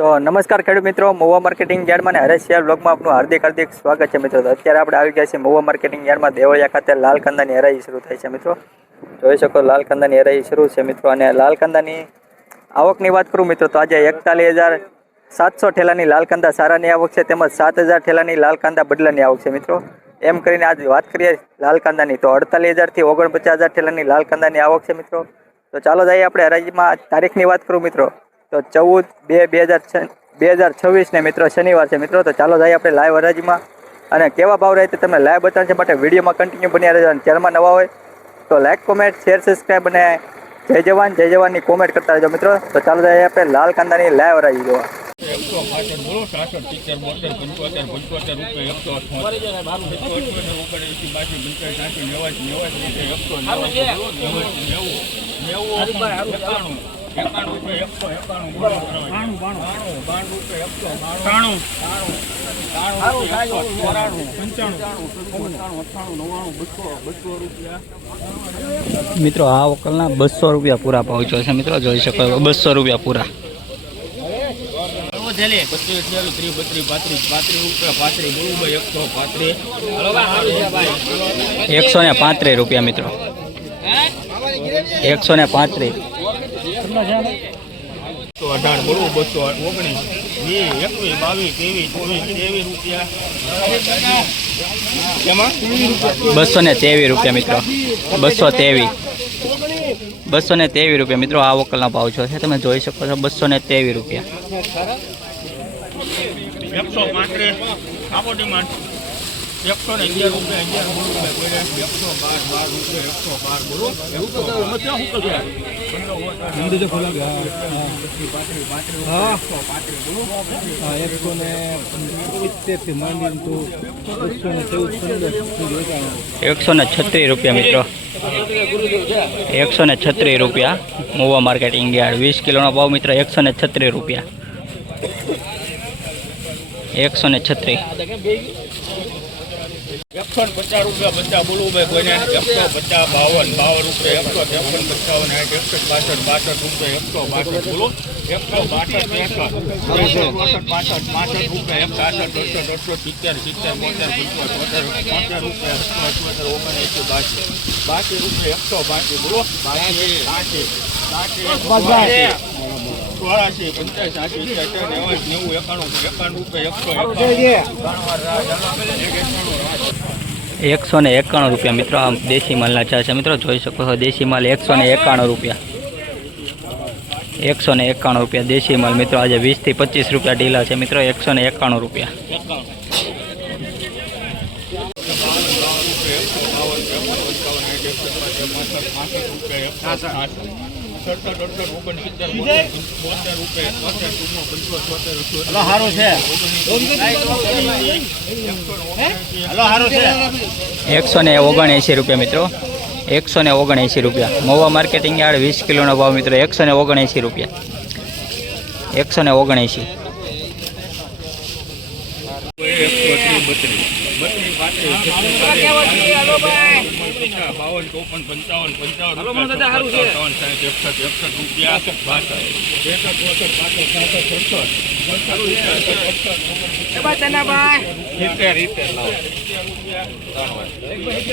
તો નમસ્કાર ખેડૂત મિત્રો, મહુવા માર્કેટિંગ યાર્ડમાં અને હરેશ શેર બ્લોગમાં આપનું હાર્દિક સ્વાગત છે મિત્રો. તો અત્યારે આપણે આવી ગયા છીએ મહુવા માર્કેટિંગ યાર્ડમાં. દેવળિયા ખાતે લાલ કાંદાની હરાજી શરૂ થાય છે મિત્રો. જોઈ શકો લાલ કાંદાની હરાજી શરૂ છે મિત્રો. અને લાલ કાંદાની આવકની વાત કરું મિત્રો તો આજે 41,700 ઠેલાની લાલ કાંદા સારાની આવક છે, તેમજ 7,000 ઠેલાની લાલ કાંદા બદલાની આવક છે મિત્રો. એમ કરીને આજ વાત કરીએ લાલ કાંદાની તો 48,000 થી 49,000 ઠેલાની લાલ કાંદાની આવક છે મિત્રો. તો ચાલો જઈએ આપણે હરાજીમાં. તારીખની વાત કરું મિત્રો તો 14/2/2026 ને મિત્રો શનિવાર છે મિત્રો. તો ચાલો જઈએ આપણે લાઈવ હરાજીમાં અને કેવા ભાવ રહે તે તમને લાઈવ બતાવશે માટે વિડીયોમાં કન્ટિન્યુ બન્યા રહેજો. અને ચેનલમાં નવા હોય તો લાઈક, કોમેન્ટ, શેર, સબસ્ક્રાઈબ અને જય જવાનની કોમેન્ટ કરતા રહેજો મિત્રો. તો ચાલો જઈએ આપણે લાલ કાંદાની લાઈવ હરાજી જોવા. 91 મિત્રો આ વકલના 200 રૂપિયા પૂરા પહોંચ્યો છે મિત્રો. જોઈ શકો 200 રૂપિયા પૂરા. 135 રૂપિયા મિત્રો. 135 223 રૂપિયા મિત્રો. 223 રૂપિયા મિત્રો આ વકલના ભાવ છે. તમે જોઈ શકો છો 223 રૂપિયા. 136 રૂપિયા મિત્રો. 136 રૂપિયા મહુવા માર્કેટિંગ યાર્ડ. 20 કિલોનો ભાવ મિત્રો 136 રૂપિયા. 136 150 રૂપિયા બચ્ચા બોલવું ભાઈ કોઈને. 150 52 રૂપિયા 153 બોલો. 162 રૂપિયા 191 રૂપિયા મિત્રો આ દેશી માલના ચા છે મિત્રો. જોઈ શકો છો દેશી માલ 191 રૂપિયા. 191 રૂપિયા દેશી માલ મિત્રો. આજે 20 થી 25 રૂપિયા ઢીલા છે મિત્રો. 191 રૂપિયા. ₹179 રૂપિયા મિત્રો. 179 રૂપિયા મહુવા માર્કેટિંગ યાર્ડ. 20 કિલોનો ભાવ મિત્રો 179 રૂપિયા. 179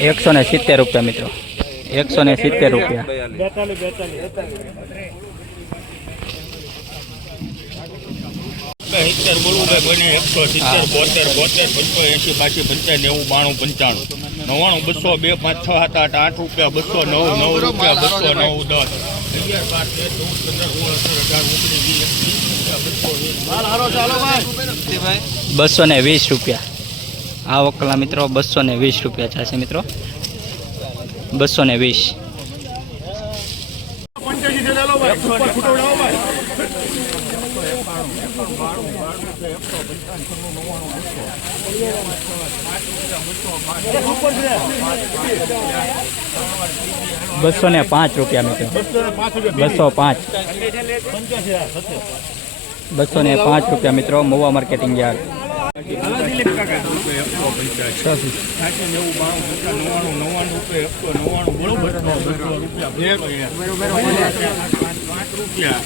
170 રૂપિયા મિત્રો. 170 રૂપિયા. 170 બોલવું ભાઈ કોઈને. 170 72 85 85 85 90 92 95 200 2 5 6 7 8 રૂપિયા 209 રૂપિયા 209 10 220 રૂપિયા આ વકલના મિત્રો. 220 રૂપિયા ચાલશે મિત્રો. 220 205 રૂપિયા મિત્રો. 205 રૂપિયા મિત્રો મહુવા માર્કેટિંગ યાર્ડ. 190 રૂપિયા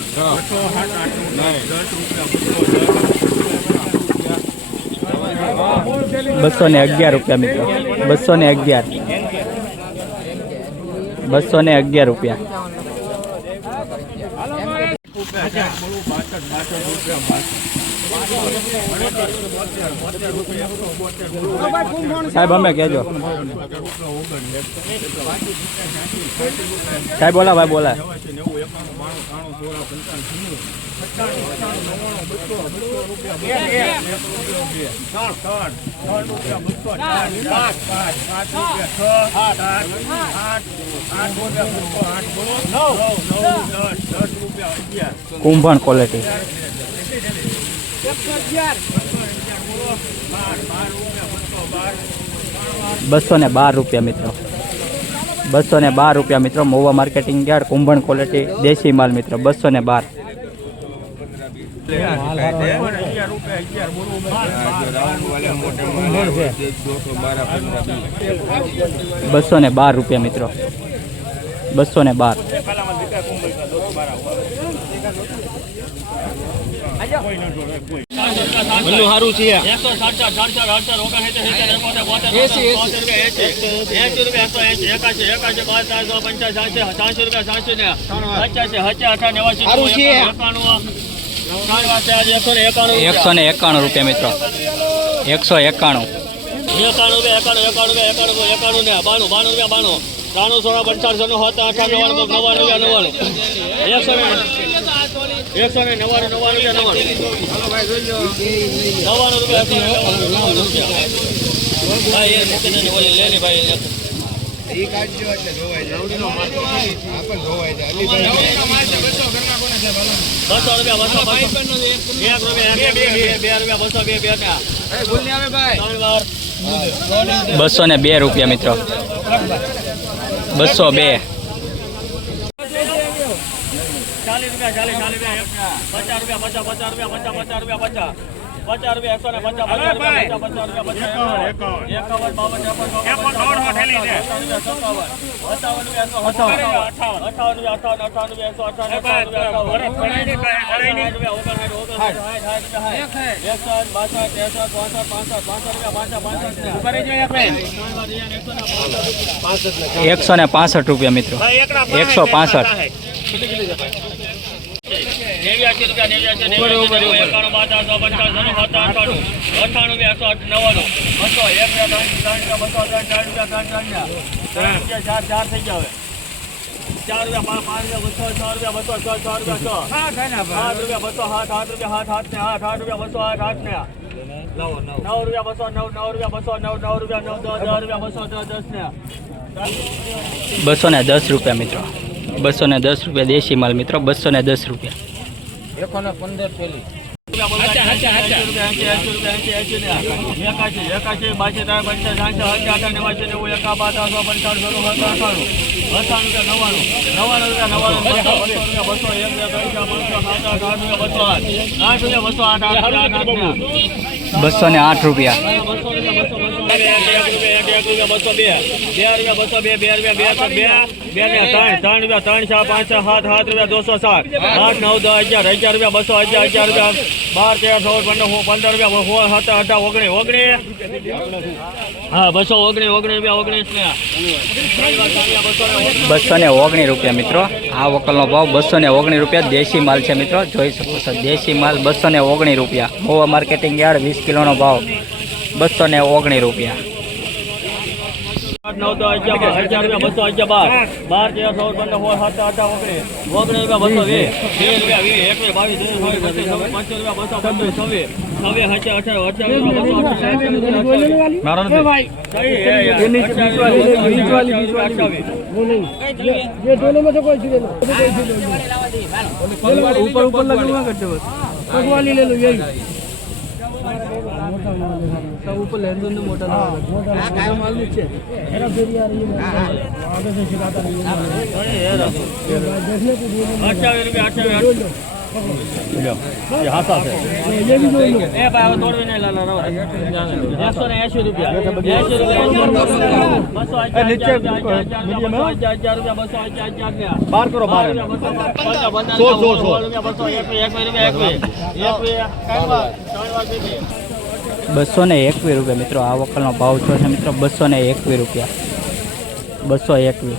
211 રૂપિયા મિત્રો 211 રૂપિયા સાહેબ અમે કહેજો સાહેબ બોલા ભાઈ બોલા કુંભણ ક્વોલિટી 212 રૂપિયા મિત્રો 212 રૂપિયા મિત્રો Mahuva marketing yard Kumbhan quality દેશી માલ મિત્રો 212 212 રૂપિયા મિત્રો 212 બધું સારું છે 191 રૂપિયા મિત્રો 191 ત્રાણું 16 55 202 રૂપિયા મિત્રો 202 165 રૂપિયા મિત્રો 165 210 રૂપિયા મિત્રો 210 રૂપિયા દેશી માલ મિત્રો 210 રૂપિયા 208 રૂપિયા 219 રૂપિયા મિત્રો આ વકલનો ભાવ 219 રૂપિયા દેશી માલ છે મિત્રો જોઈ શકો છો દેશી માલ 219 રૂપિયા મહુવા માર્કેટિંગ યાર્ડ 20 કિલોનો ભાવ 219 રૂપિયા 9 10 11 12 13 14 15 ऊपर ऊपर लगा करते बस वाली ले लो यही सब ऊपर लेन देन मोटा माल नीचे मेरा फेरी आ रही है आगे से शिकायत आ रही है 28 रुपया બાર કરો બાર 221 રૂપિયા મિત્રો આ વકલનો ભાવ થયો છે મિત્રો 221 રૂપિયા 221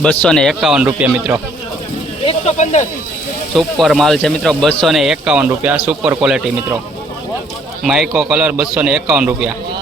251 રૂપિયા મિત્રો 115 સુપર માલ છે મિત્રો 251 રૂપિયા સુપર ક્વોલિટી મિત્રો માઇકો કલર 251 રૂપિયા